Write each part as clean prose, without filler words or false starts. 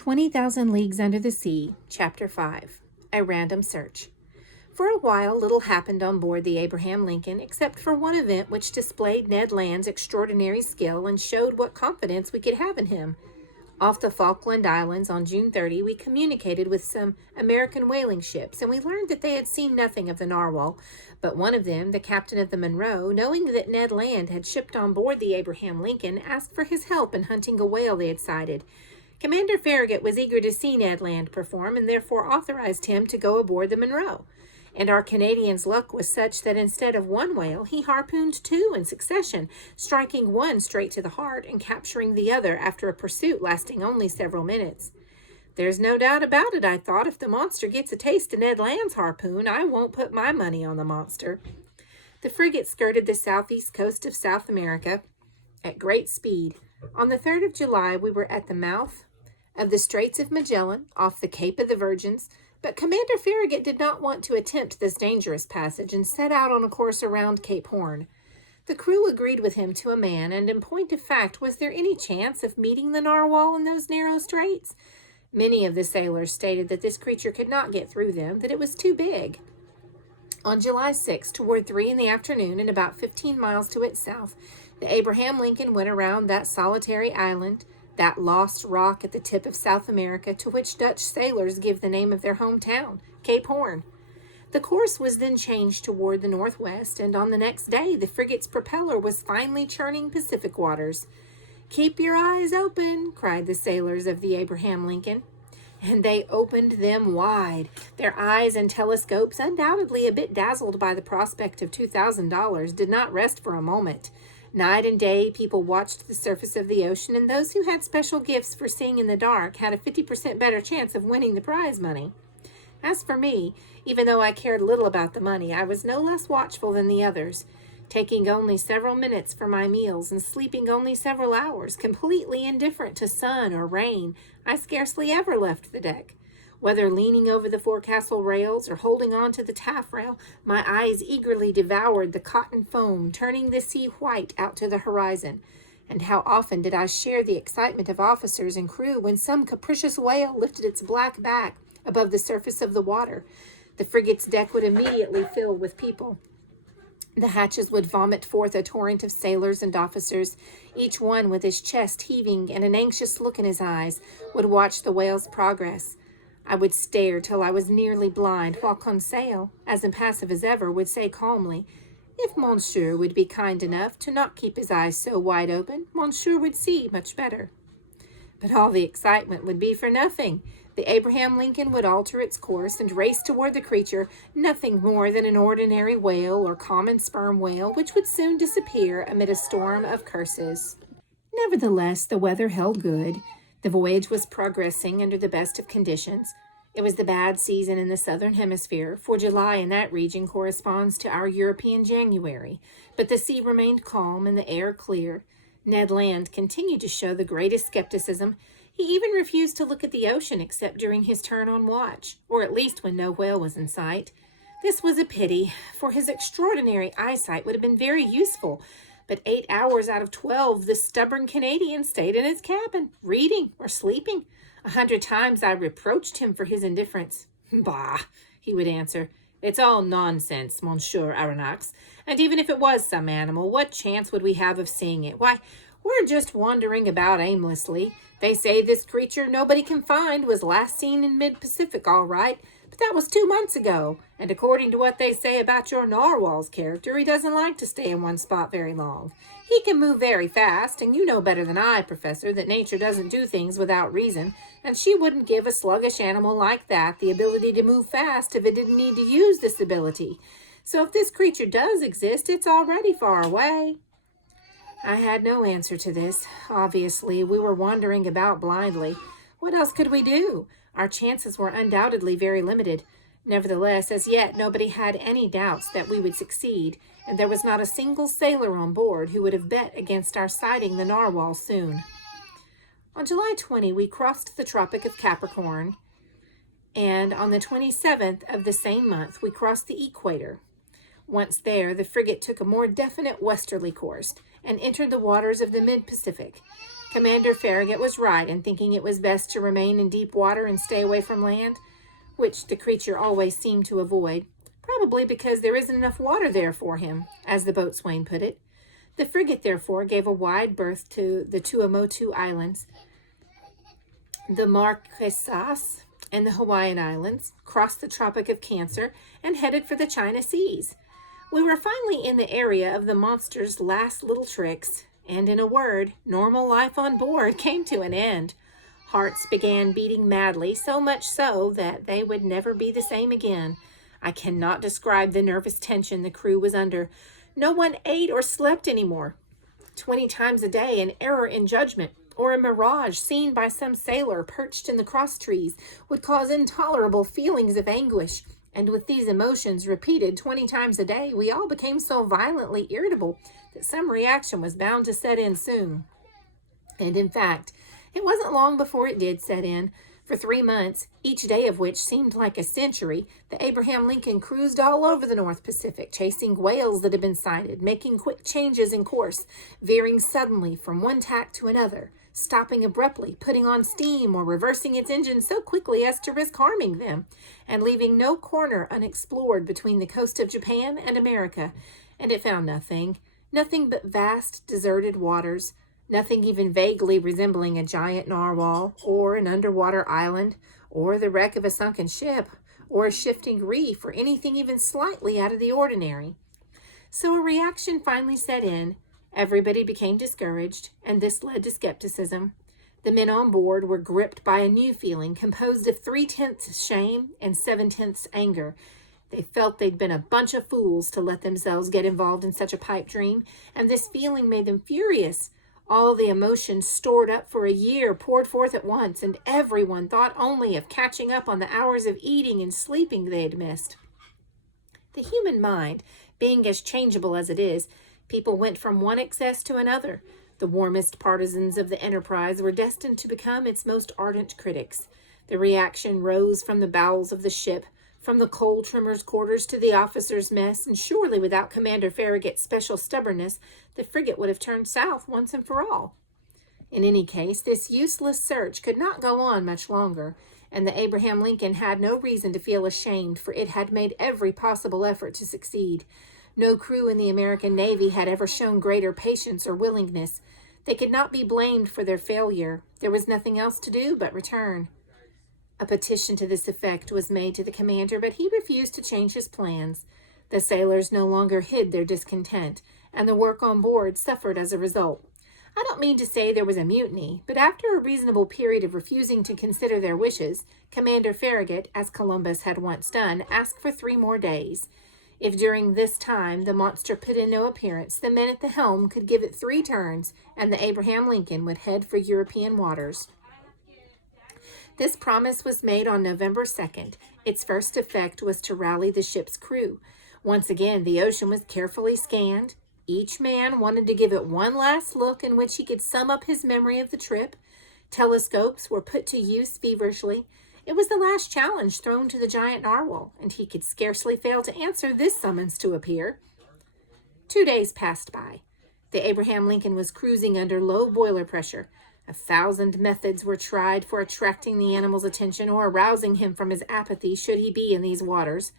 20,000 Leagues Under the Sea, Chapter 5, A Random Search. For a while, little happened on board the Abraham Lincoln, except for one event which displayed Ned Land's extraordinary skill and showed what confidence we could have in him. Off the Falkland Islands on June 30, we communicated with some American whaling ships, and we learned that they had seen nothing of the narwhal, but one of them, the captain of the Monroe, knowing that Ned Land had shipped on board the Abraham Lincoln, asked for his help in hunting a whale they had sighted. Commander Farragut was eager to see Ned Land perform and therefore authorized him to go aboard the Monroe. And our Canadian's luck was such that instead of one whale, he harpooned two in succession, striking one straight to the heart and capturing the other after a pursuit lasting only several minutes. There's no doubt about it, I thought. If the monster gets a taste of Ned Land's harpoon, I won't put my money on the monster. The frigate skirted the southeast coast of South America at great speed. On the 3rd of July, we were at the mouth of the Straits of Magellan, off the Cape of the Virgins, but Commander Farragut did not want to attempt this dangerous passage and set out on a course around Cape Horn. The crew agreed with him to a man, and in point of fact, was there any chance of meeting the narwhal in those narrow straits? Many of the sailors stated that this creature could not get through them, that it was too big. On July 6, toward 3 in the afternoon and about 15 miles to its south, the Abraham Lincoln went around that solitary island, that lost rock at the tip of South America, to which Dutch sailors give the name of their hometown, Cape Horn. The course was then changed toward the northwest, and on the next day the frigate's propeller was finally churning Pacific waters. "Keep your eyes open," cried the sailors of the Abraham Lincoln. And they opened them wide, their eyes and telescopes, undoubtedly a bit dazzled by the prospect of $2,000, did not rest for a moment. Night and day, people watched the surface of the ocean, and those who had special gifts for seeing in the dark had a 50% better chance of winning the prize money. As for me, even though I cared little about the money, I was no less watchful than the others, taking only several minutes for my meals and sleeping only several hours, completely indifferent to sun or rain. I scarcely ever left the deck. Whether leaning over the forecastle rails or holding on to the taffrail, my eyes eagerly devoured the cotton foam, turning the sea white out to the horizon. And how often did I share the excitement of officers and crew when some capricious whale lifted its black back above the surface of the water. The frigate's deck would immediately fill with people. The hatches would vomit forth a torrent of sailors and officers, each one with his chest heaving and an anxious look in his eyes, would watch the whale's progress. I would stare till I was nearly blind, while Conseil, as impassive as ever, would say calmly, "If Monsieur would be kind enough to not keep his eyes so wide open, Monsieur would see much better." But all the excitement would be for nothing. The Abraham Lincoln would alter its course and race toward the creature, nothing more than an ordinary whale or common sperm whale, which would soon disappear amid a storm of curses. Nevertheless, the weather held good. The voyage was progressing under the best of conditions. It was the bad season in the southern hemisphere, for July in that region corresponds to our European January, but the sea remained calm and the air clear. Ned Land continued to show the greatest skepticism. He even refused to look at the ocean except during his turn on watch, or at least when no whale was in sight. This was a pity, for his extraordinary eyesight would have been very useful, but 8 hours out of 12 the stubborn Canadian stayed in his cabin, reading or sleeping. 100 times I reproached him for his indifference. "Bah," he would answer, "it's all nonsense, Monsieur Aronnax, and even if it was some animal, what chance would we have of seeing it? Why, we're just wandering about aimlessly. They say this creature nobody can find was last seen in mid-Pacific, all right, but that was 2 months ago, and according to what they say about your narwhal's character, he doesn't like to stay in one spot very long. He can move very fast, and you know better than I, Professor, that nature doesn't do things without reason, and she wouldn't give a sluggish animal like that the ability to move fast if it didn't need to use this ability. So if this creature does exist, it's already far away." I had no answer to this. Obviously, we were wandering about blindly. What else could we do? Our chances were undoubtedly very limited. Nevertheless, as yet, nobody had any doubts that we would succeed, and there was not a single sailor on board who would have bet against our sighting the narwhal soon. On July 20, we crossed the Tropic of Capricorn, and on the 27th of the same month, we crossed the equator. Once there, the frigate took a more definite westerly course and entered the waters of the mid-Pacific. Commander Farragut was right in thinking it was best to remain in deep water and stay away from land, which the creature always seemed to avoid, probably because there isn't enough water there for him, as the boatswain put it. The frigate, therefore, gave a wide berth to the Tuamotu Islands, the Marquesas, and the Hawaiian Islands, crossed the Tropic of Cancer, and headed for the China Seas. We were finally in the area of the monster's last little tricks, and in a word, normal life on board came to an end. Hearts began beating madly, so much so that they would never be the same again. I cannot describe the nervous tension the crew was under. No one ate or slept anymore. 20 times a day, an error in judgment or a mirage seen by some sailor perched in the cross trees would cause intolerable feelings of anguish. And with these emotions repeated 20 times a day, we all became so violently irritable that some reaction was bound to set in soon. And in fact, it wasn't long before it did set in. For 3 months, each day of which seemed like a century, the Abraham Lincoln cruised all over the North Pacific, chasing whales that had been sighted, making quick changes in course, veering suddenly from one tack to another, stopping abruptly, putting on steam, or reversing its engine so quickly as to risk harming them, and leaving no corner unexplored between the coast of Japan and America. And it found nothing but vast, deserted waters, nothing even vaguely resembling a giant narwhal, or an underwater island, or the wreck of a sunken ship, or a shifting reef, or anything even slightly out of the ordinary. So a reaction finally set in. Everybody became discouraged, and this led to skepticism. The men on board were gripped by a new feeling composed of 3/10 shame and 7/10 anger. They felt they'd been a bunch of fools to let themselves get involved in such a pipe dream, and this feeling made them furious. All the emotions stored up for a year poured forth at once, and everyone thought only of catching up on the hours of eating and sleeping they had missed. The human mind, being as changeable as it is, people went from one excess to another. The warmest partisans of the enterprise were destined to become its most ardent critics. The reaction rose from the bowels of the ship, from the coal trimmer's quarters to the officers' mess, and surely without Commander Farragut's special stubbornness, the frigate would have turned south once and for all. In any case, this useless search could not go on much longer, and the Abraham Lincoln had no reason to feel ashamed, for it had made every possible effort to succeed. No crew in the American Navy had ever shown greater patience or willingness. They could not be blamed for their failure. There was nothing else to do but return. A petition to this effect was made to the commander, but he refused to change his plans. The sailors no longer hid their discontent, and the work on board suffered as a result. I don't mean to say there was a mutiny, but after a reasonable period of refusing to consider their wishes, Commander Farragut, as Columbus had once done, asked for 3 more days. If during this time the monster put in no appearance, the men at the helm could give it 3 turns, and the Abraham Lincoln would head for European waters. This promise was made on November 2nd. Its first effect was to rally the ship's crew. Once again, the ocean was carefully scanned. Each man wanted to give it one last look in which he could sum up his memory of the trip. Telescopes were put to use feverishly. It was the last challenge thrown to the giant narwhal, and he could scarcely fail to answer this summons to appear. 2 days passed by. The Abraham Lincoln was cruising under low boiler pressure. 1,000 methods were tried for attracting the animal's attention or arousing him from his apathy should he be in these waters.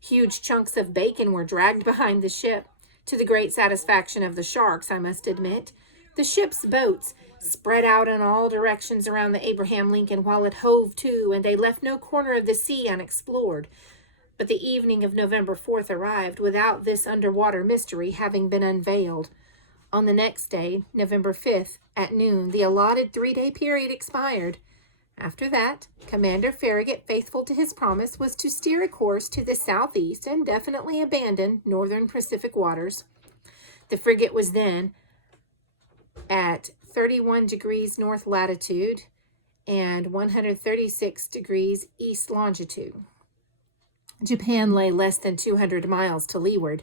Huge chunks of bacon were dragged behind the ship, to the great satisfaction of the sharks, I must admit. The ship's boats spread out in all directions around the Abraham Lincoln while it hove to, and they left no corner of the sea unexplored. But the evening of November 4th arrived without this underwater mystery having been unveiled. On the next day, November 5th, at noon, the allotted 3-day period expired. After that, Commander Farragut, faithful to his promise, was to steer a course to the southeast and definitely abandon northern Pacific waters. The frigate was then at 31 degrees north latitude and 136 degrees east longitude. Japan lay less than 200 miles to leeward.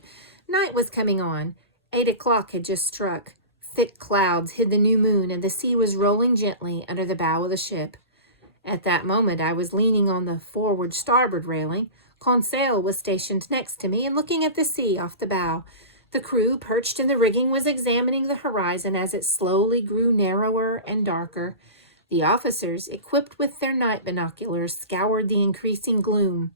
Night was coming on. 8 o'clock had just struck. Thick clouds hid the new moon, and the sea was rolling gently under the bow of the ship. At that moment, I was leaning on the forward starboard railing. Conseil was stationed next to me and looking at the sea off the bow. The crew, perched in the rigging, was examining the horizon as it slowly grew narrower and darker. The officers, equipped with their night binoculars, scoured the increasing gloom.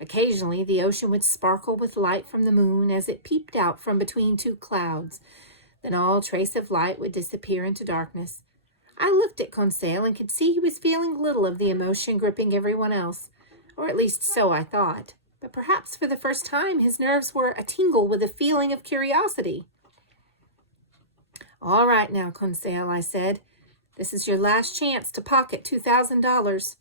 Occasionally, the ocean would sparkle with light from the moon as it peeped out from between two clouds. Then all trace of light would disappear into darkness. I looked at Conseil and could see he was feeling little of the emotion gripping everyone else, or at least so I thought. But perhaps for the first time his nerves were a-tingle with a feeling of curiosity. "All right now, Conseil," I said. "This is your last chance to pocket $2,000.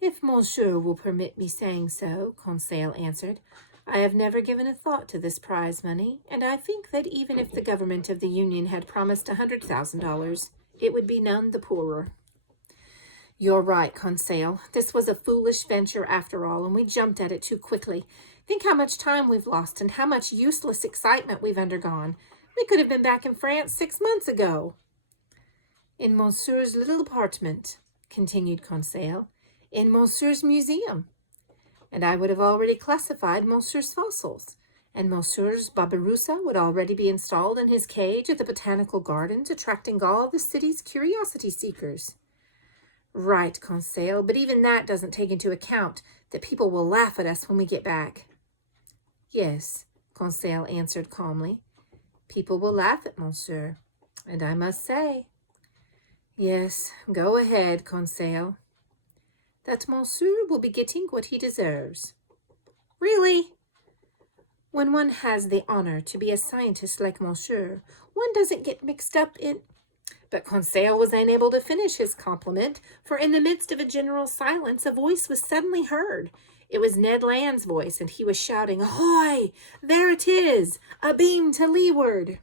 "If monsieur will permit me saying so," Conseil answered, "I have never given a thought to this prize money, and I think that even if the government of the Union had promised $100,000, it would be none the poorer." "You're right, Conseil. This was a foolish venture after all, and we jumped at it too quickly. Think how much time we've lost and how much useless excitement we've undergone. We could have been back in France 6 months ago." "In monsieur's little apartment," continued Conseil, "in monsieur's museum. And I would have already classified monsieur's fossils, and monsieur's Babirusa would already be installed in his cage at the Botanical Gardens, attracting all the city's curiosity seekers." "Right, Conseil, but even that doesn't take into account that people will laugh at us when we get back." "Yes," Conseil answered calmly. "People will laugh at monsieur, and I must say—" "Yes, go ahead, Conseil." "That monsieur will be getting what he deserves." "Really?" "When one has the honor to be a scientist like monsieur, one doesn't get mixed up in—" But Conseil was unable to finish his compliment, for in the midst of a general silence, a voice was suddenly heard. It was Ned Land's voice, and he was shouting, "Ahoy! There it is! Abeam to leeward!"